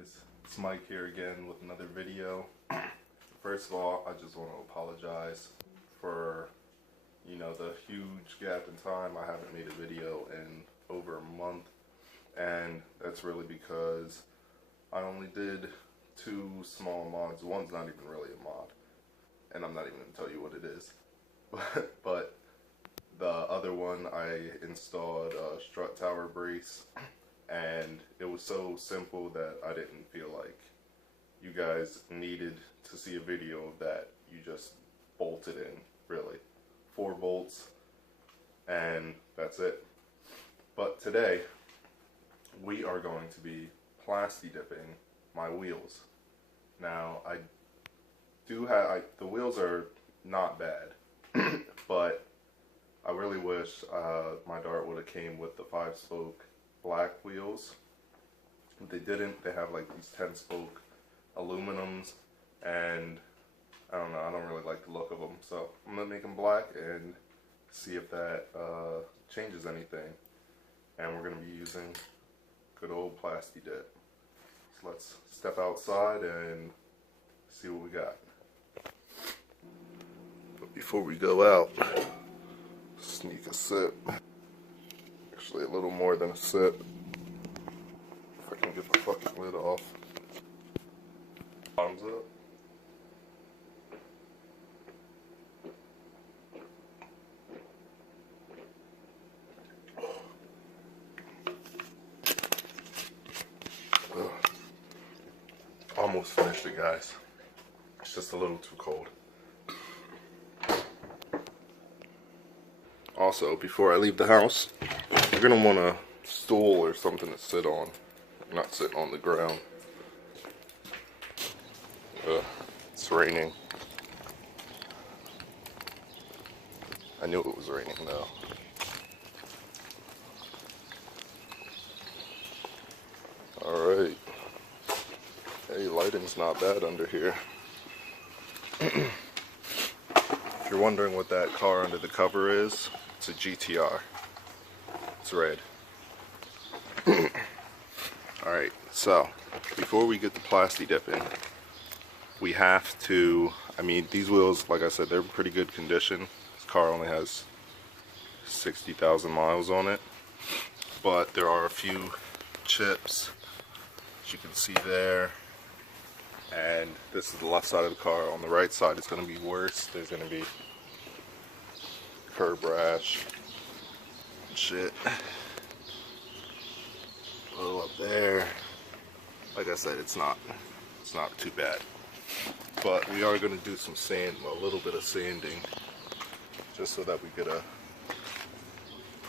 guys, it's Mike here again with another video. First of all, I just want to apologize for, the huge gap in time. I haven't made a video in over a month, and that's really because I only did 2 small mods. One's not even really a mod, and I'm not even going to tell you what it is. But the other one, I installed a strut tower brace, and it was so simple that I didn't feel like you guys needed to see a video of that. You just bolted in, really. 4 bolts, and that's it. But today, we are going to be plasti-dipping my wheels. Now, I do have, the wheels are not bad, but I really wish my dart would have came with the 5-spoke black wheels. They didn't. They have like these 10-spoke aluminums, and I don't know, I don't really like the look of them, so I'm gonna make them black and see if that changes anything. And we're gonna be using good old plasti-dip. So let's step outside and see what we got. But before we go out, sneak a sip. Actually, a little more than a sip. If I can get the fucking lid off. Bottoms up. Almost finished it, guys. It's just a little too cold. Also, before I leave the house, you're gonna want a stool or something to sit on, not sitting on the ground. It's raining. I knew it was raining though. Alright. Hey, lighting's not bad under here. If you're wondering what that car under the cover is, it's a GTR. It's red. Alright, so before we get the plasti-dipping, we have to, these wheels, like I said, they're in pretty good condition. This car only has 60,000 miles on it, but there are a few chips, as you can see there. And this is the left side of the car. On the right side, it's going to be worse. There's going to be curb rash and shit. A little up there. Like I said, it's not too bad. But we are going to do some sand, a little bit of sanding, just so that we get a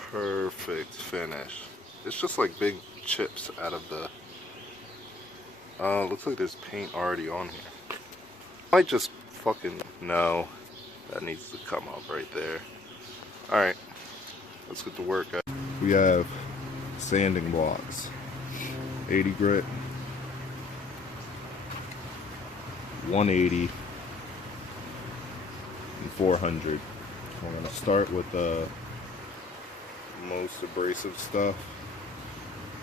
perfect finish. It's just like big chips out of the... looks like there's paint already on here. I might just fucking know that needs to come up right there. Alright, let's get to work. We have sanding blocks. 80 grit, 180, and 400. We're going to start with the most abrasive stuff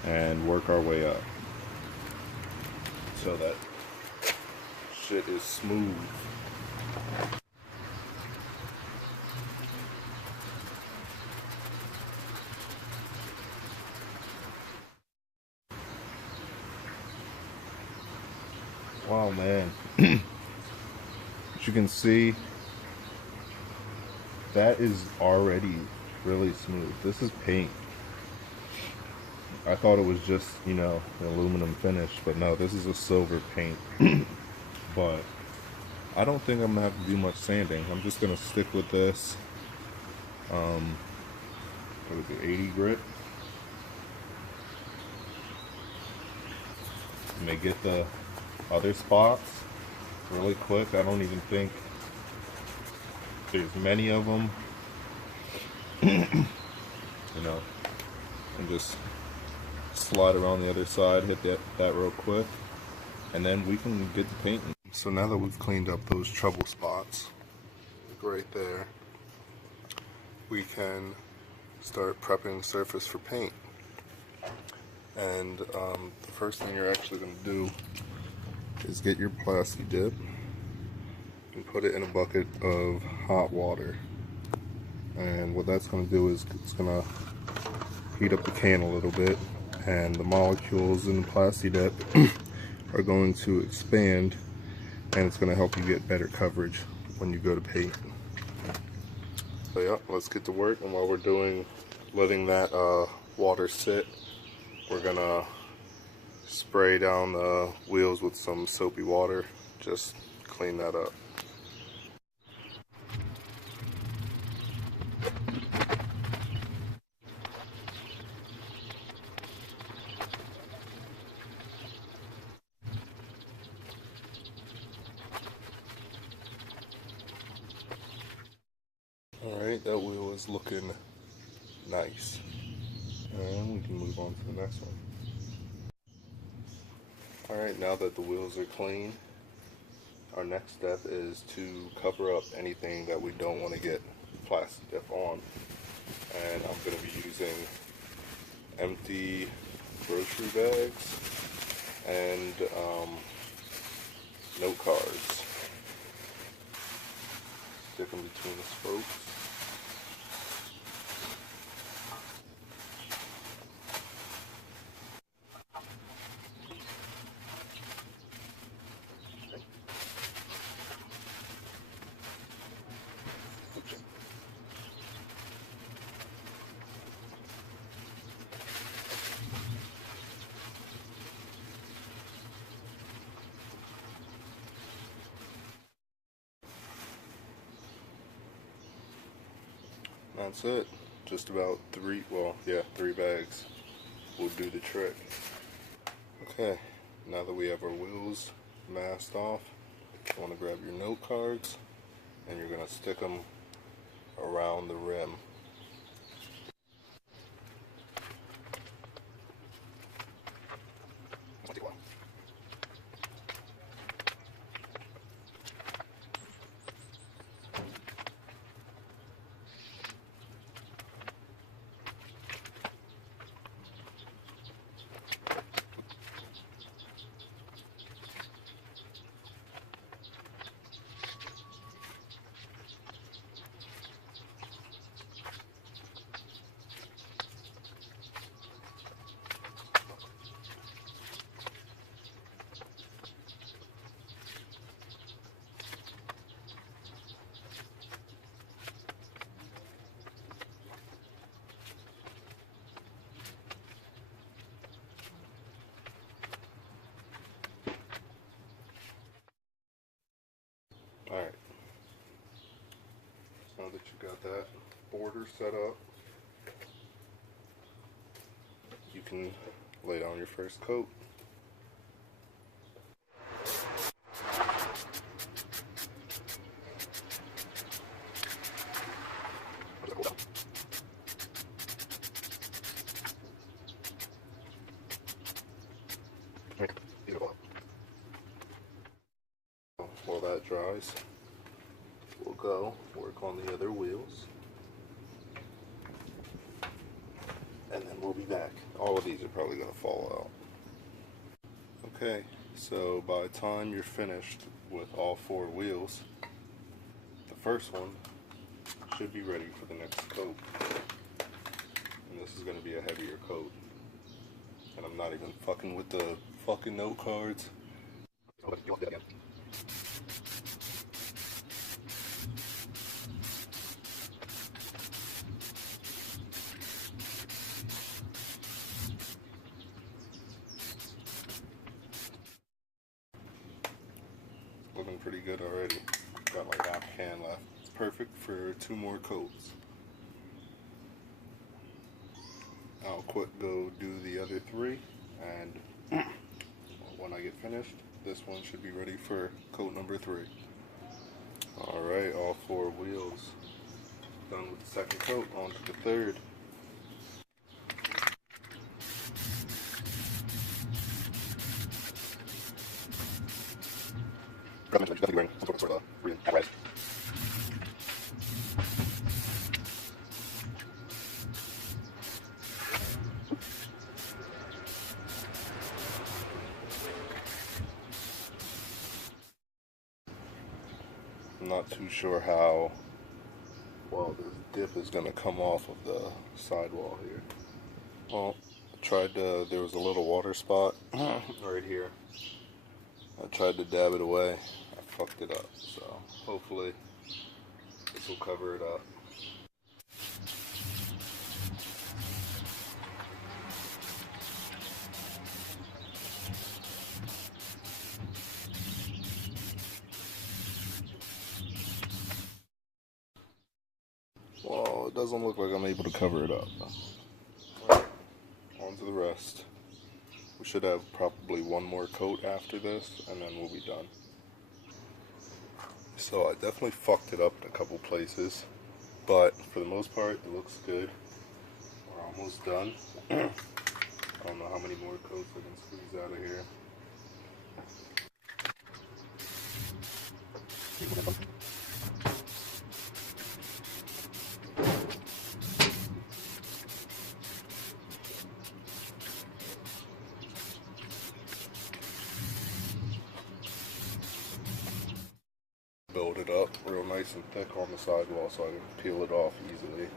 and work our way up so that shit is smooth. Wow, man. As you can see, that is already really smooth. This is paint. I thought it was just, an aluminum finish, but no, this is a silver paint. But I don't think I'm gonna have to do much sanding. I'm just gonna stick with this. What is it, 80 grit? You may get the other spots really quick. I don't even think there's many of them. And just slide around the other side, hit that real quick, and then we can get the painting. So now that we've cleaned up those trouble spots, like right there, we can start prepping the surface for paint. And the first thing you're actually going to do is get your plasti-dip and put it in a bucket of hot water. And what that's going to do is it's going to heat up the can a little bit, and the molecules in the plasti-dip are going to expand, and it's going to help you get better coverage when you go to paint. So yeah, let's get to work. And while we're letting that water sit, we're gonna spray down the wheels with some soapy water, just clean that up. Alright, that wheel is looking nice. And we can move on to the next one. Alright, now that the wheels are clean, our next step is to cover up anything that we don't want to get plasti-dip on. And I'm going to be using empty grocery bags and note cards. Stick them between the spokes. That's it. Just about three bags will do the trick. Okay, now that we have our wheels masked off, you want to grab your note cards and you're going to stick them around the rim. Alright, so now that you got that border set up, you can lay down your first coat. While that dries, we'll go work on the other wheels, and then we'll be back. All of these are probably going to fall out. Okay, so by the time you're finished with all 4 wheels, the first one should be ready for the next coat. And this is going to be a heavier coat. And I'm not even fucking with the fucking note cards. Looking pretty good already. Got like half a can left. It's perfect for 2 more coats. I'll go do the other 3, and when I get finished, this one should be ready for coat number 3. Alright, all 4 wheels done with the second coat. On to the third. I'm not too sure how well this dip is going to come off of the sidewall here. Well, I tried to, there was a little water spot right here. I tried to dab it away. I fucked it up, so hopefully this will cover it up. Well, it doesn't look like I'm able to cover it up. On to the rest. We should have probably one more coat after this, and then we'll be done. So I definitely fucked it up in a couple places, but for the most part, it looks good. We're almost done. I don't know how many more coats I can squeeze out of here. Build it up real nice and thick on the sidewall so I can peel it off easily.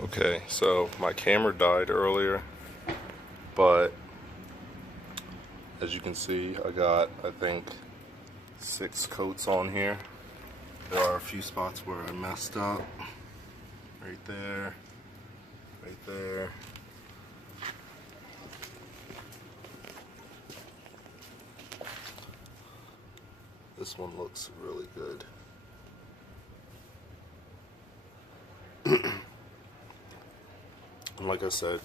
Okay, so my camera died earlier, but as you can see, I got, I think, 6 coats on here. There are a few spots where I messed up. Right there, right there. This one looks really good. And like I said,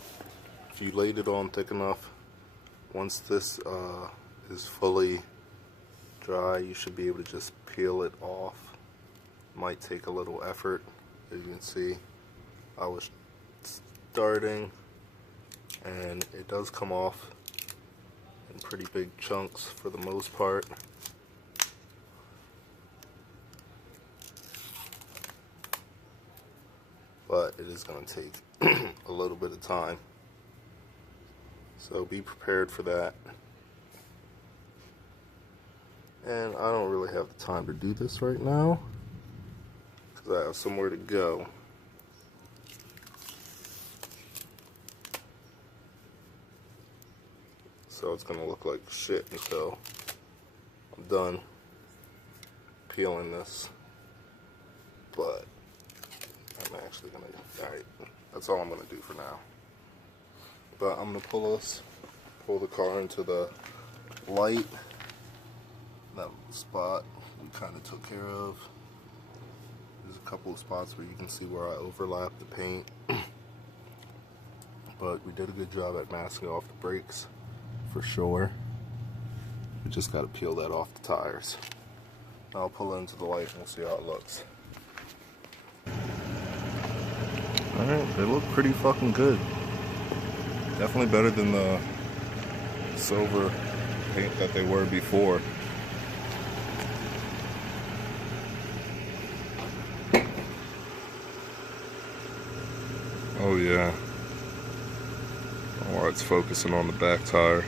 if you laid it on thick enough, once this is fully dry, you should be able to just peel it off. Might take a little effort. As you can see, I was starting, and it does come off in pretty big chunks for the most part. But it is going to take a little bit of time, so be prepared for that. And I don't really have the time to do this right now because I have somewhere to go. So it's going to look like shit until I'm done peeling this, but I'm actually going to, alright, that's all I'm going to do for now. But I'm going to pull the car into the light. That spot we kind of took care of. There's a couple of spots where you can see where I overlapped the paint. But we did a good job at masking off the brakes, for sure. We just got to peel that off the tires. I'll pull it into the light and we'll see how it looks. Alright, they look pretty fucking good. Definitely better than the silver paint that they were before. Oh yeah. Oh, it's focusing on the back tire.